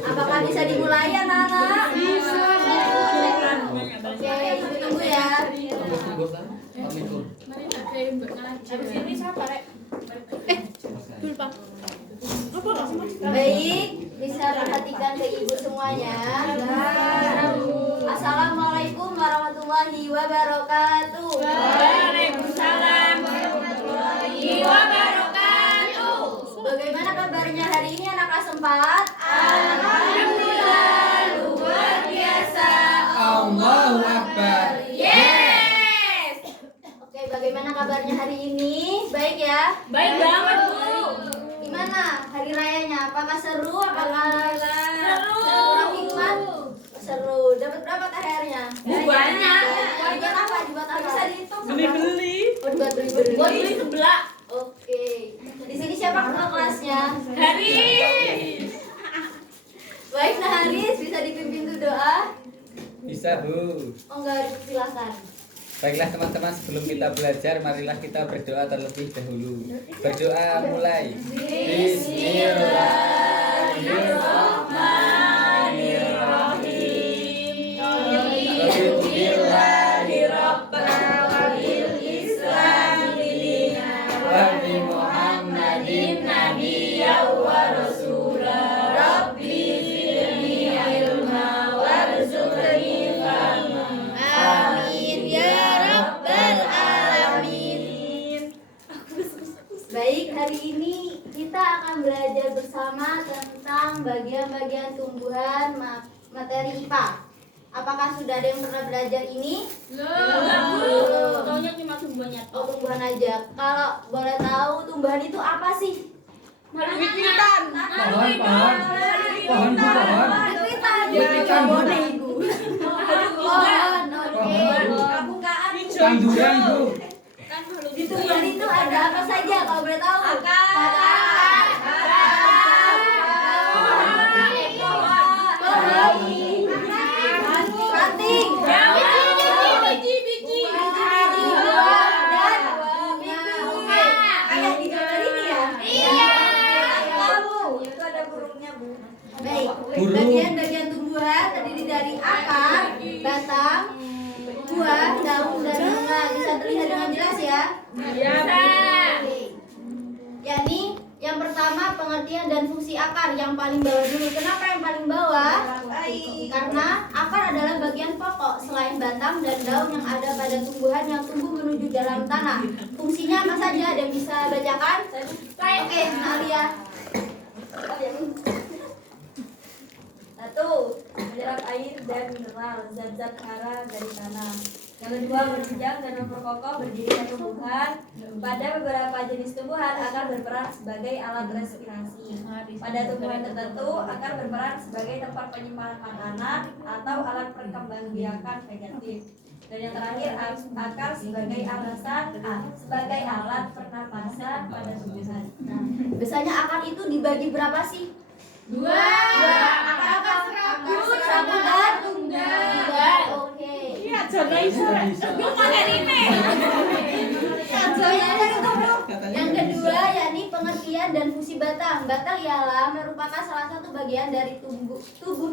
Apakah bisa dimulai anak-anak? Bisa. Oke, ibu tunggu ya. Habis ini siapa, Rek? Baik, bisa perhatikan ke ibu semuanya. Assalamualaikum warahmatullahi wabarakatuh. Waalaikumsalam warahmatullahi wabarakatuh. Bagaimana kabarnya hari ini anak kelas 4? Alhamdulillah, luar biasa. Allahu Akbar. Yes. Oke, bagaimana kabarnya hari ini? Baik ya? Baik banget, Bu. Gimana hari rayanya? Apakah seru? Apakah Seru. hikmat? Seru. Dapat berapa THR-nya? Banyak. Dibuat apa? Dibuat apa? Bisa dihitung? Beli-beli. Oh, dibuat beli-beli. Buat beli sebelah. Oke. Di sini siapa ketua kelasnya? Haris. Baik, nah Haris bisa dipimpin tuh doa. Bisa, Bu. Oh enggak, silakan. Baiklah teman-teman, sebelum kita belajar, marilah kita berdoa terlebih dahulu. Berdoa mulai. Bismillahirrahmanirrahim. Raditu billahi rabban wa bil Islam dinan wa bi Muhammadin nabiyyan wa rasula. Rabbi zidni ilma warzuqni fahma. Amin ya rabbal alamin. Baik, hari ini kita akan belajar bersama tentang bagian-bagian tumbuhan materi IPA. Apakah sudah ada yang pernah belajar ini? Belum. Taunya cuma tumbuhannya. Oh, tumbuhan aja. Kalau boleh tahu tumbuhan itu apa sih? Wiwitan. Pohon, pohon. Pohon, Bu, pohon. Wiwitan. Wiwitan, Bu. Pohon, oke. Pembukaan. Tanduran, Bu. Kan makhluk Di tumbuhan itu ada apa saja kalau boleh tahu? Akar. Ranting. Biji-biji. Buah dan bunga. Oke. Kayak di gambar ini ya? Iya. Kamu. Itu ada burungnya, Bu. Baik. Burung. Bagian-bagian tumbuhan terdiri dari akar, batang, buah, daun, dan bunga. Bisa terlihat dengan jelas ya? Iya. Oke. Yakni yang pertama pengertian dan fungsi akar yang paling bawah dulu. Kenapa yang paling bawah? Karena akar adalah bagian pokok selain batang dan daun yang ada pada tumbuhan yang tumbuh menuju dalam tanah. Fungsinya apa saja? Ada yang bisa bacakan? Oke, Nalia. Satu, menyerap air dan mineral, zat-zat hara dari tanah. Yang kedua, menunjang dan memperkokoh berdirinya tumbuhan. Pada beberapa jenis tumbuhan, akar berperan sebagai alat respirasi. Pada tumbuhan tertentu, akar berperan sebagai tempat penyimpanan makanan atau alat perkembangbiakan vegetatif. Dan yang terakhir, akar sebagai sebagai alat pernapasan pada tumbuhan. Nah, biasanya akar itu dibagi berapa sih? Dua. Akar apa? Serabut dan tunggal. Oke. Yang kedua yakni pengertian dan fungsi batang. Batang ialah merupakan salah satu bagian dari tubuh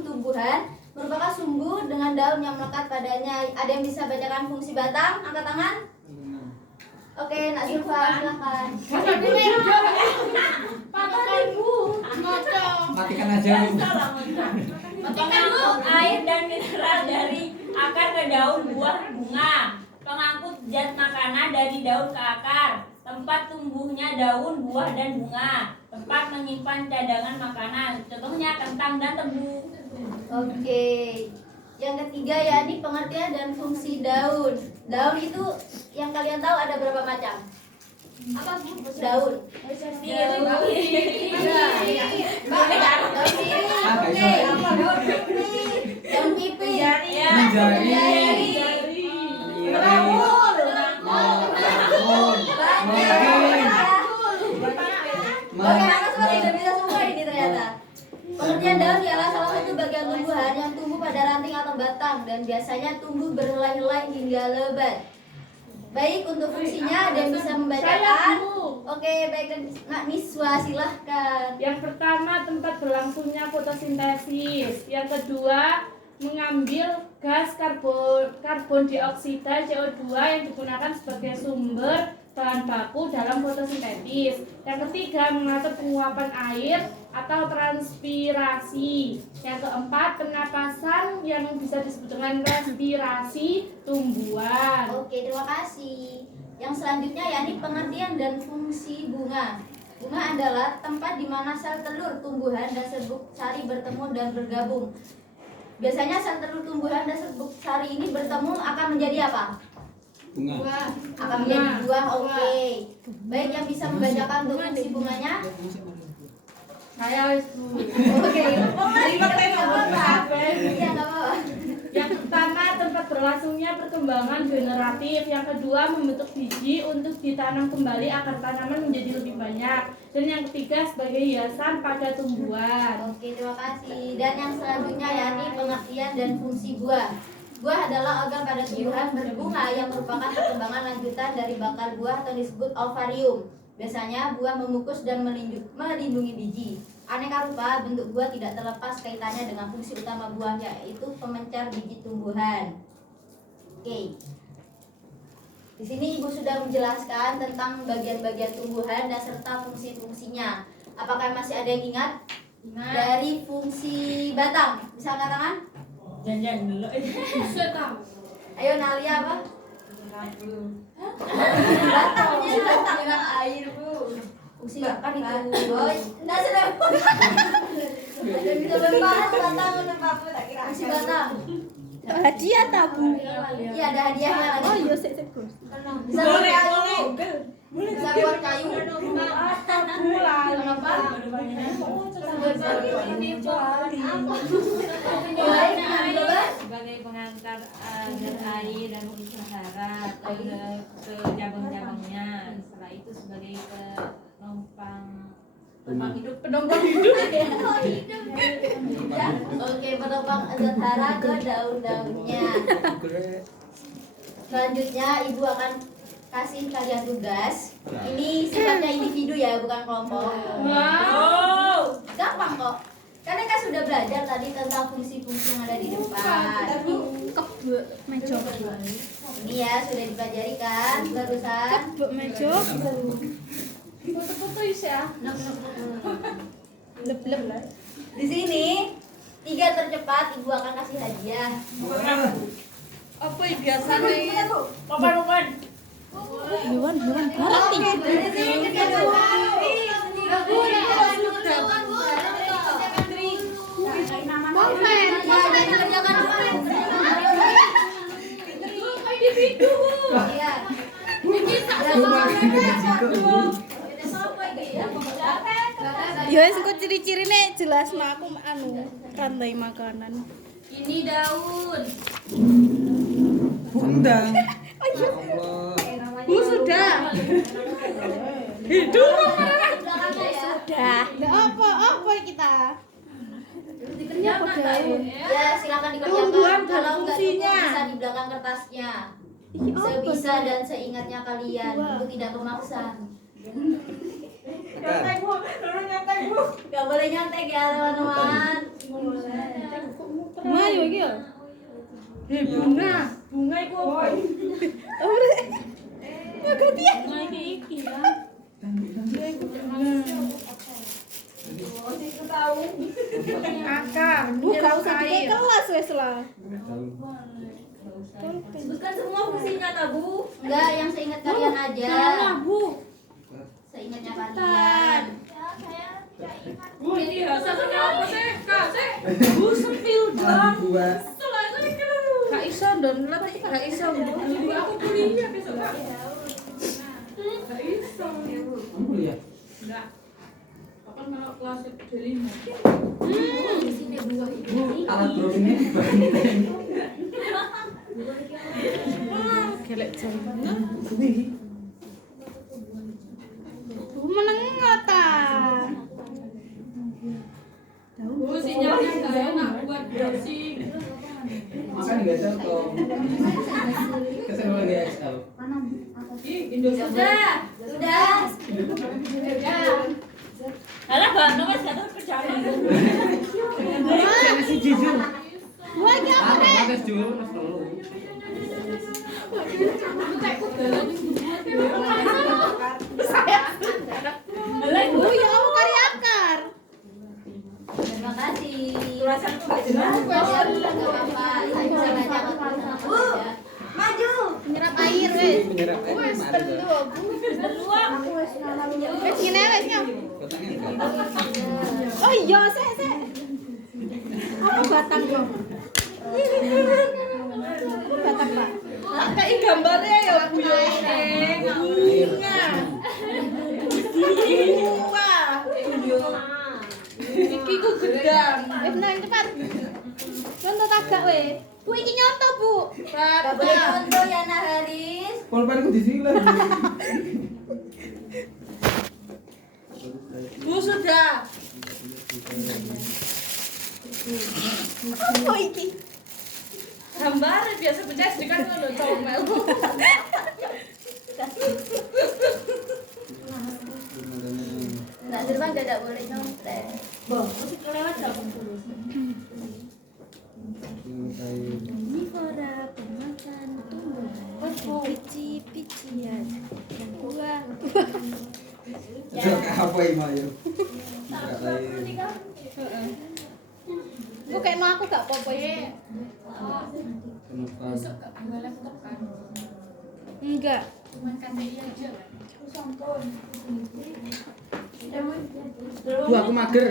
tumbuhan, merupakan sumbu dengan daun yang melekat padanya. Ada yang bisa bacakan fungsi batang? Angkat tangan. Oke, Nak Zulfa silakan. Matikan aja, Bu. Pengangkut air dan mineral dari akar ke daun, buah, bunga. Pengangkut zat makanan dari daun ke akar. Tempat tumbuhnya daun, buah, dan bunga. Tempat menyimpan cadangan makanan. Contohnya kentang dan tebu. Oke. Yang ketiga yakni pengertian dan fungsi daun. Daun itu yang kalian tahu ada berapa macam? Apa Bu? Daun. Daun sirih. Oke. Daun pipih. Menjari. Bagaimana sobat Indonesia semua ini ternyata? Pengertian daun ialah salah satu bagian tumbuhan yang tumbuh pada ranting atau batang dan biasanya tumbuh berhelai-helai hingga lebat. Baik, untuk fungsinya ada yang bisa membacakan? Oke, baik dan Nak Niswa silahkan. Yang pertama, tempat berlangsungnya fotosintesis. Yang kedua, mengambil gas karbon dioksida CO2 yang digunakan sebagai sumber bahan baku dalam fotosintesis. Yang ketiga, mengatur penguapan air atau transpirasi. Yang keempat, pernapasan yang bisa disebut dengan respirasi tumbuhan. Oke, terima kasih. Yang selanjutnya yakni pengertian dan fungsi bunga. Bunga adalah tempat di mana sel telur tumbuhan dan serbuk sari bertemu dan bergabung. Biasanya sel telur tumbuhan dan serbuk sari ini bertemu akan menjadi apa? Bunga. Akan menjadi buah. Oke. Baik, yang bisa membacakan untuk fungsi bunganya? Saya wis Bu. Oke. Iya, nggak apa-apa. Yang pertama, tempat berlangsungnya perkembangan generatif. Yang kedua, membentuk biji untuk ditanam kembali agar tanaman menjadi lebih banyak. Dan yang ketiga, sebagai hiasan pada tumbuhan. Oke, terima kasih. Dan yang selanjutnya yakni pengertian dan fungsi buah. Buah adalah organ pada tumbuhan berbunga yang merupakan perkembangan lanjutan dari bakal buah atau disebut ovarium. Biasanya buah memukus dan melindungi biji. Aneka rupa bentuk buah tidak terlepas kaitannya dengan fungsi utama buah, yaitu pemencar biji tumbuhan. Oke. Di sini Ibu sudah menjelaskan tentang bagian-bagian tumbuhan dan serta fungsi-fungsinya. Apakah masih ada yang ingat? Dari fungsi batang, bisa angkat tangan? Jangan dulu. Ayo Nalia apa? Batang air Bu. Fungsi kan itu. Oh, enggak sudah. Ada bisa berbahas batang untuk Pak Bu tak kira. Fungsi batang. Hadiah tabu. Iya, ada hadiahnya lagi. Oh iya sik Gus. Bisa buat kayu. Bisa buat kayu. Kenapa? Sebagai pengantar zat air dan unsur-hara ke cabang-cabangnya. Setelah itu sebagai penopang hidup. Oke, penopang zat hara ke daun-daunnya. Selanjutnya Ibu akan kasih kalian tugas. Ini sifatnya individu ya, bukan kelompok. Wow. Gampang kok. Karena kan sudah belajar tadi tentang fungsi-fungsi yang ada di depan. Kebek meja. Ini ya sudah dipelajari kan barusan. Kebek meja. Foto-foto ya. Leb-leb. Di sini 3 tercepat Ibu akan kasih hadiah. Apa yang biasanya ini? Papan. Hewan Oke, dari sini kita Ya wis engko ciri-cirine jelas aku anu rantai makanan. Ini daun. Undang. Oh, Allah. Bu sudah. Sudah. Lah apa kita? dikerjakan daun. Ya silakan dikerjakan. Tumbuhan dan Kalau nggak fungsinya. cukup bisa di belakang kertasnya. Sebisa dan seingatnya kalian. Ibu tidak memaksa. Akar. Gak boleh nyontek ya teman-teman. Mayo iki yo. Bunga iku apa? Bunga iki lah. Akar. Bukan usah dikai kelas wis lah. Sebutkan semua fungsinya Tabu. Enggak, yang seingat kalian aja. Bu. Seingatnya kalian. Bu, ini rasanya apa sih? Kasih. Bu sepil dong. Dua. Gak iso ndon ngerti gak iso. Aku kuliah besok. Gak iso. Kamu ya? Enggak. Apa kalau kelas dari Di sini buah ini. Alat bro ini dibanding. Gelek jane. Bu meneng ngota. Bu sinyalnya enggak enak buat browsing. Makan nggak tahu kok. Kesel lagi XL. Ih, Indonesia. Sudah. Sudah. Alah bang, mas kata kerjaan. Wah, iki apa nek? Wis dulu, wis dulu. Oh ya aku kari akar. Terima kasih. Tulasanku gak jelas. Nggak apa-apa. Saya bisa baca kok tulisan aku aja. Maju. Nyerap air wes. Menyerap air mari to. Wes ngene wes nyam. Kotaknya enggak. Oh iya, sek. Apa batang kok? Batang Pak. Lah kayak gambarnya ya Bu ya. Bunga. Iki ku gedang. Nang cepat. Contoh tagak weh. Bu iki nyontoh, Bu. Gak boleh contoh ya Nak Haris. Pulpen ku disilang. Bu sudah. Apa iki? Gambar biasa bocah SD kan ngono comel. Nak Dirman tidak boleh nyontek. Karnivora pemakan tumbuhan, biji-bijian, dan buah. Apa iki Mak yo? Kok kayak aku gak apa-apa ya? Enggak. Bu aku mager.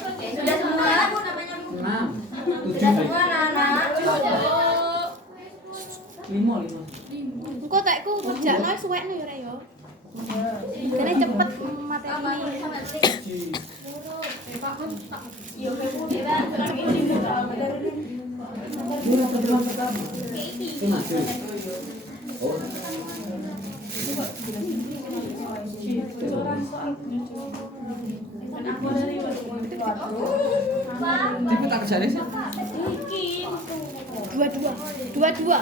Sudah semua Bu namanya Bu. 6 Sudah semua anak-anak. lima. Engko tekku kerjakno suwekno ya Rek yo. Jane cepet materi. Tapi tak kerjane sih. Dua-dua.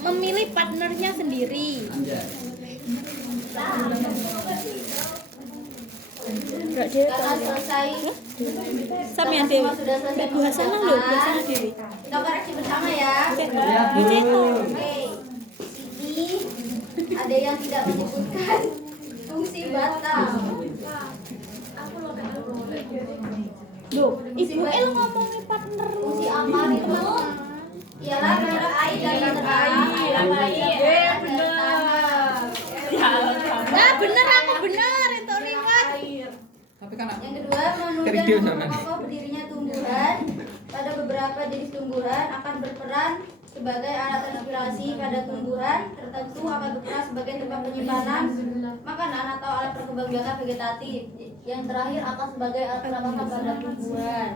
Memilih partnernya sendiri. Anjay. Enggak dia Kakak selesai. Sampean Semua Dewi. sudah selesai Nek bahasana lho, bahasana Dewi. Kita koreksi bersama ya. Ya, Bu. Oke. Ini ada yang tidak menyebutkan fungsi batang. Loh, Ibu El ngomongin partner. Fungsi akar itu ialah menyerap air dan mineral. bener. Nah, bener aku bener itu liwat. Tapi kan Yang kedua, menunjang Kerdil dan sama. memperkokoh berdirinya tumbuhan. Pada beberapa jenis tumbuhan akan berperan sebagai alat respirasi pada tumbuhan tertentu, akan berperan sebagai tempat penyimpanan makanan atau alat perkembangbiakan vegetatif. Yang terakhir akan sebagai alat pernapasan pada tumbuhan.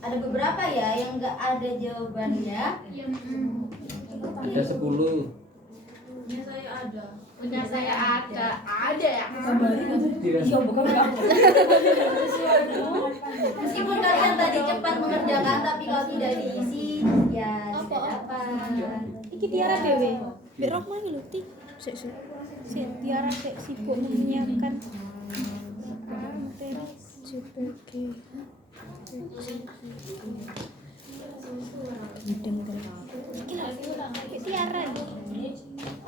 Ada beberapa ya yang enggak ada jawabannya. ada 10. Punya saya ada ya. Meskipun kalian tadi cepat mengerjakan, tapi kalau tidak diisi, ya tidak dapat. Iki Tiara Dewi. Mbak Rohman lho, Ti. Sik. Si Tiara sik sibuk menyiapkan materi sebagai Tiara.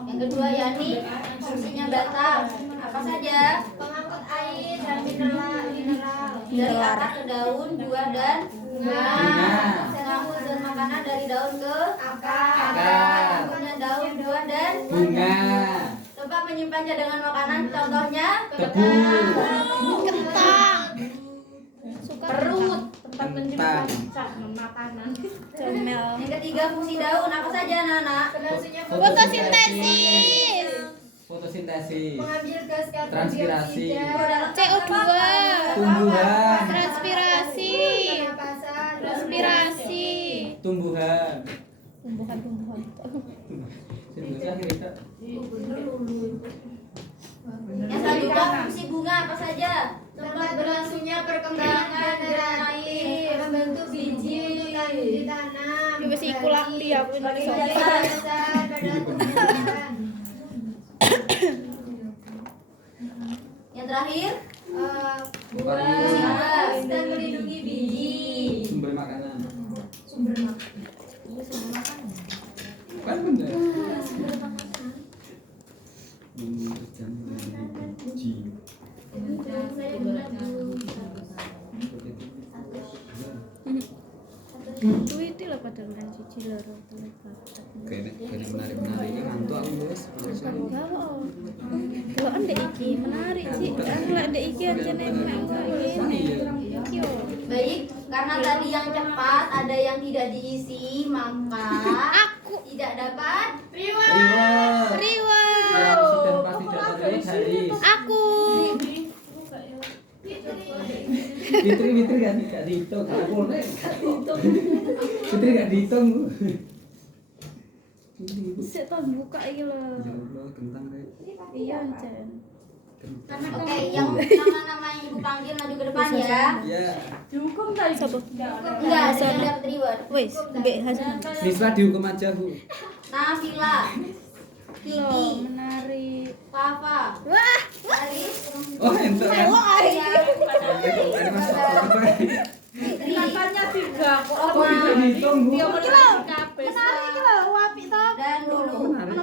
Yang kedua yakni fungsinya batang. Apa saja? Pengangkut air dan mineral. Dari akar ke daun, buah dan bunga. Pengangkut zat makanan dari daun ke akar. Pengangkutnya daun, buah dan Bunga. tempat menyimpan cadangan makanan. Contohnya Tebu. Kentang. Suka Perut tempat menyimpan Kentang. makanan. Comel. yang ketiga fungsi daun. Apa saja anak-anak? Fotosintesis. Fotosintesis. Mengambil gas karbon Transpirasi. dioksida. CO2. Tumbuhan. Transpirasi. Pernapasan. Respirasi. Tumbuhan. Tumbuhan. Sini bocah kita. Yang selanjutnya fungsi bunga apa saja? Tempat berlangsungnya perkembangan dan air, membentuk biji untuk ditanam, Wis iku aku lali aku ini Yang terakhir Buah dan melindungi biji. sumber makanan. Sumber makanan. Kan bener. Ji. Tweet lah padahal main cici loro Kayaknya menarik ini ngantuk aku guys. gawo gawo ndek iki menarik sih aku lek ndek iki aja nembak ngene iki yo Baik, karena tadi yang cepat ada yang tidak diisi, maka aku tidak dapat Reward. Yang sudah pasti dapat duit Haris. aku Fitri gak dihitung. Aku Fitri gak dihitung. sik to buka iki lho Ya Allah, kentang rek. iya Jan Oke, yang nama-nama yang ibu panggil maju ke depan ya. Ya. Dihukum tadi. Siapa? Enggak, tidak dapat reward. wis mbek Hasan Miswa dihukum aja, Bu. Nafila, lho Kiki, menarik Papa, wah Aris, Oh, entuk ya. Aya, Ada Mas apa? Fitri, Katanya 3 kok Oma, lebih dari Dihitung, Bu. dia menarik kabeh. menarik iki lho wapi to dan Lulu. Menarik.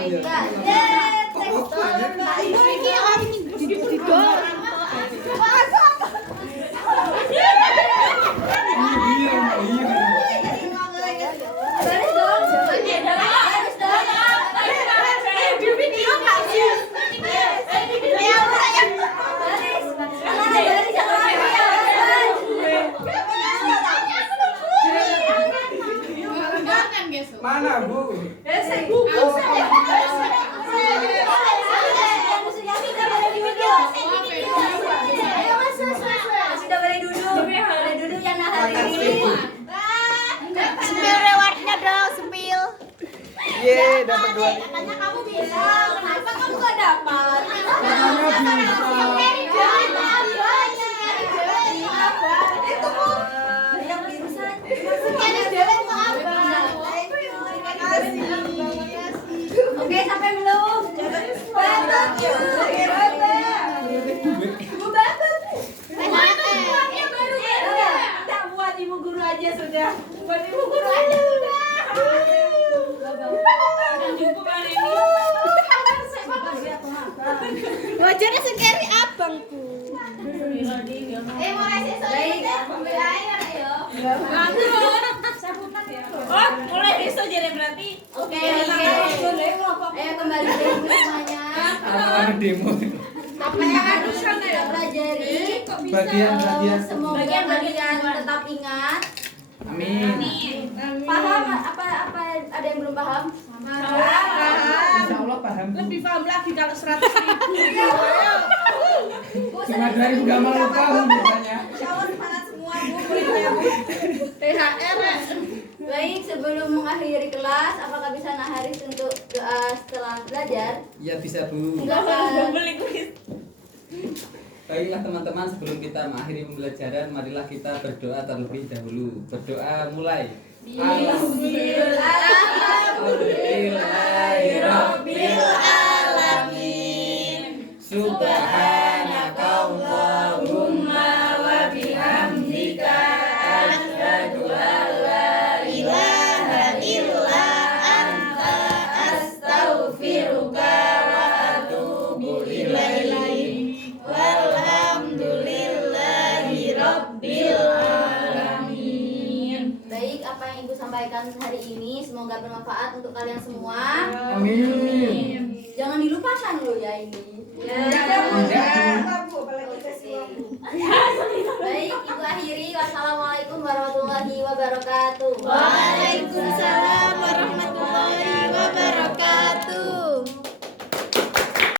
Enggak, Kok banyak? iki om didol Iya. Baris dong. Baris dong. Di video enggak sih? Baris. Baris yang Mana, Bu? Sudah boleh duduk. Boleh duduk yang hari ini. spill rewardnya dong spill Ye, dapat 2. Katanya kamu bisa. Kenapa kamu gak dapat? Yang biru Oke, sampai belum? Tak buat ibu guru aja sudah. Buat ibu guru aja sudah. Yang dihukum hari ini. wajarnya sekali abangku Baik, ambil air ayo. Oh, mulai besok jadi berarti. Oke. Ayo kembali ke semuanya. Apa demo? Apa yang kita pelajari? Bagian-bagian. Semoga kalian tetap ingat. Amin. Paham apa ada yang belum paham? Insya Allah paham. Lebih paham lagi kalau 100.000. Cuma 2.000 gak mau lupa misalnya. THR. Baik, sebelum mengakhiri kelas, apakah bisa Haris untuk doa setelah belajar? Ya bisa, Bu. Silakan. Beli kuis. Baiklah teman-teman, sebelum kita mengakhiri pembelajaran, marilah kita berdoa terlebih dahulu. Berdoa mulai. Alhamdulillahirabbil alamin. Subhanakallahumma wa bihamdika asyhadu an la ilaha illa anta astaghfiruka wa atubu ilaik. Walhamdulillahi rabbil alamin. Baik, apa yang Ibu sampaikan hari ini semoga bermanfaat untuk kalian semua. Amin. Jangan dilupakan loh ya ini. Baik, Ibu akhiri. Wassalamualaikum warahmatullahi wabarakatuh. Waalaikumsalam